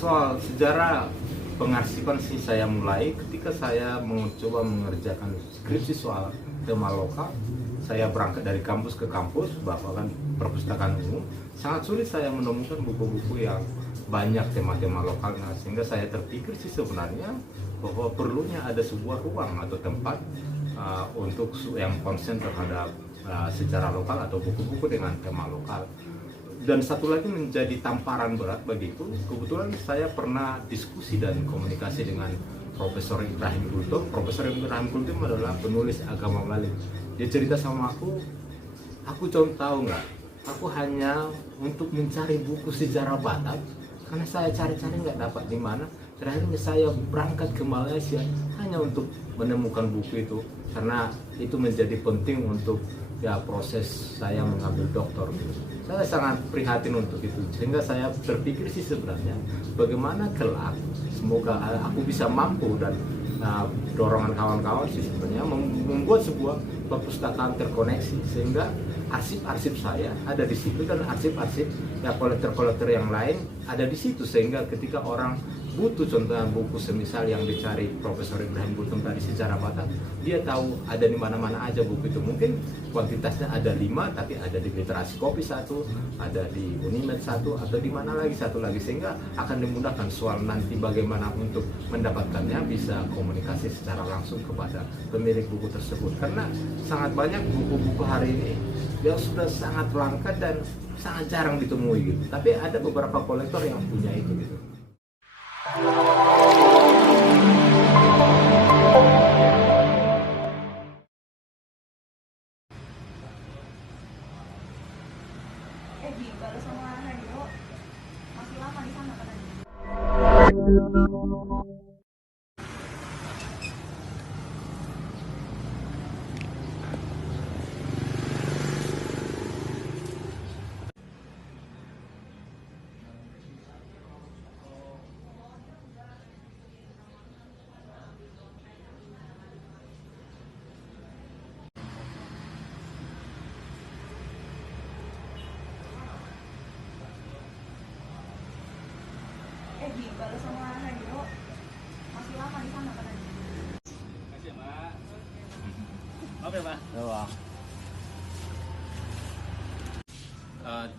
Soal sejarah pengarsipan sih saya mulai ketika saya mencoba mengerjakan skripsi soal tema lokal. Saya berangkat dari kampus ke kampus, bahkan perpustakaan umum. Sangat sulit saya menemukan buku-buku yang banyak tema-tema lokalnya, sehingga saya terpikir sih sebenarnya bahwa perlunya ada sebuah ruang atau tempat untuk yang konsen terhadap sejarah lokal atau buku-buku dengan tema lokal. Dan satu lagi menjadi tamparan berat bagiku, kebetulan saya pernah diskusi dan komunikasi dengan Profesor Ibrahim Gultom. Profesor Ibrahim Gultom adalah penulis agama Bali. Dia cerita sama aku tahu nggak, aku hanya untuk mencari buku sejarah Batak, karena saya cari-cari nggak dapat di mana. Terakhirnya saya berangkat ke Malaysia hanya untuk menemukan buku itu, karena itu menjadi penting untuk proses saya mengambil doktor gitu. Saya sangat prihatin untuk itu, sehingga saya berpikir sih sebenarnya bagaimana kelak semoga aku bisa mampu dan dorongan kawan-kawan sih sebenarnya membuat sebuah perpustakaan terkoneksi, sehingga arsip-arsip saya ada di situ dan arsip-arsip kolektor-kolektor yang lain ada di situ, sehingga ketika orang butuh contohnya buku semisal yang dicari Profesor Ibrahim Gultom tadi sejarah Batak, dia tahu ada di mana-mana aja buku itu. Mungkin kuantitasnya ada 5, tapi ada di Literasi Kopi 1, ada di Unimed 1, atau di mana lagi satu lagi, sehingga akan dimudahkan soal nanti bagaimana untuk mendapatkannya, bisa komunikasi secara langsung kepada pemilik buku tersebut. Karena sangat banyak buku-buku hari ini yang sudah sangat langka dan sangat jarang ditemui gitu. Tapi ada beberapa kolektor yang punya itu gitu. Baru sama Hendro masih lama di sana katanya. Baru sama Hendro masih lama di sana katanya. Makasih, Pak. Oke, Pak.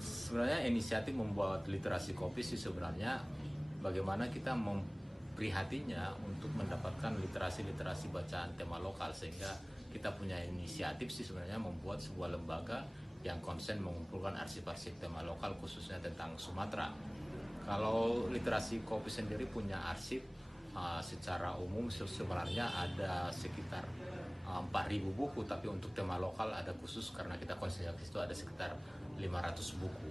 Sebenarnya inisiatif membuat literasi kopi sih sebenarnya bagaimana kita memprihatinya untuk mendapatkan literasi bacaan tema lokal, sehingga kita punya inisiatif sih sebenarnya membuat sebuah lembaga yang konsen mengumpulkan arsip-arsip tema lokal khususnya tentang Sumatera. Kalau literasi kopi sendiri punya arsip secara umum sebenarnya ada sekitar 4.000 buku, tapi untuk tema lokal ada khusus karena kita konsentrasi di situ ada sekitar 500 buku.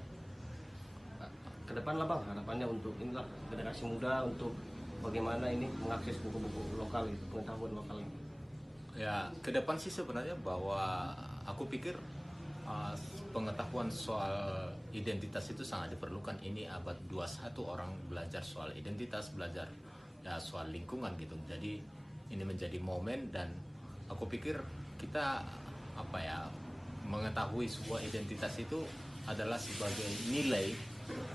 Ke depan lah, Bang, harapannya untuk inilah generasi muda untuk bagaimana ini mengakses buku-buku lokal itu, pengetahuan lokal ini. Ya, ke depan sih sebenarnya bahwa aku pikir pengetahuan soal identitas itu sangat diperlukan. Ini abad 21 orang belajar soal identitas, belajar soal lingkungan gitu. Jadi ini menjadi momen, dan aku pikir kita mengetahui sebuah identitas itu adalah sebagai nilai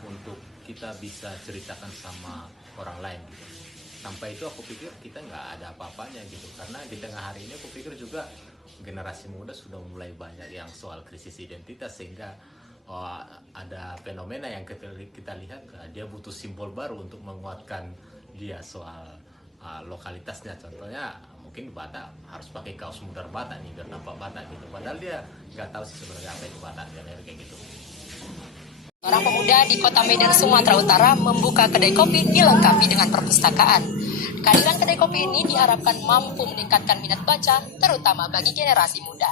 untuk kita bisa ceritakan sama orang lain gitu. Tanpa itu aku pikir kita nggak ada apa-apanya gitu, karena di tengah hari ini aku pikir juga generasi muda sudah mulai banyak yang soal krisis identitas, sehingga ada fenomena yang kita lihat dia butuh simbol baru untuk menguatkan dia soal lokalitasnya. Contohnya mungkin Batak harus pakai kaos mudar Batak nih biar nampak Batak gitu, padahal dia nggak tahu sih sebenarnya apa itu Batak, kayak gitu. Orang pemuda di Kota Medan, Sumatera Utara membuka kedai kopi dilengkapi dengan perpustakaan. Kehadiran kedai kopi ini diharapkan mampu meningkatkan minat baca, terutama bagi generasi muda.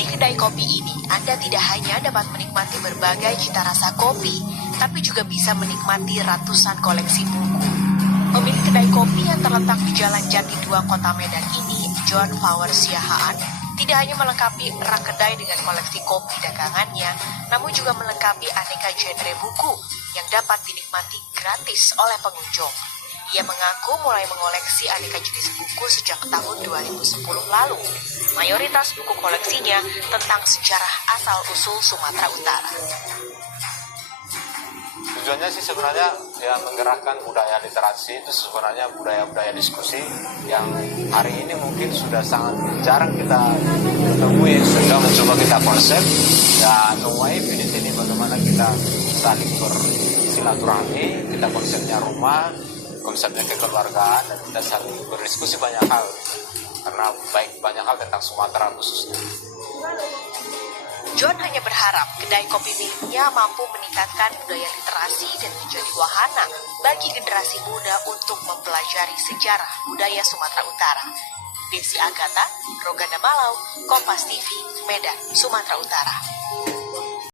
Di kedai kopi ini, Anda tidak hanya dapat menikmati berbagai cita rasa kopi, tapi juga bisa menikmati ratusan koleksi buku. Pemilik kedai kopi yang terletak di Jalan Jati 2 Kota Medan ini, John Flower Siahaan, tidak hanya melengkapi rak kedai dengan koleksi kopi dagangannya, namun juga melengkapi aneka genre buku yang dapat dinikmati gratis oleh pengunjung. Ia mengaku mulai mengoleksi aneka jenis buku sejak tahun 2010 lalu. Mayoritas buku koleksinya tentang sejarah asal-usul Sumatera Utara. Tujuannya sih sebenarnya ya menggerakkan budaya literasi, itu sebenarnya budaya-budaya diskusi yang hari ini mungkin sudah sangat jarang kita temui, sehingga mencoba kita konsep ya Nuwai di sini bagaimana kita saling bersilaturahmi, kita konsepnya rumah, konsepnya kekeluargaan, dan kita saling berdiskusi banyak hal, karena banyak hal tentang Sumatera khususnya. John hanya berharap kedai kopi miliknya mampu meningkatkan budaya literasi dan menjadi wahana bagi generasi muda untuk mempelajari sejarah budaya Sumatera Utara. Desi Agatha, Roganda Malau, Kompas TV, Medan, Sumatera Utara.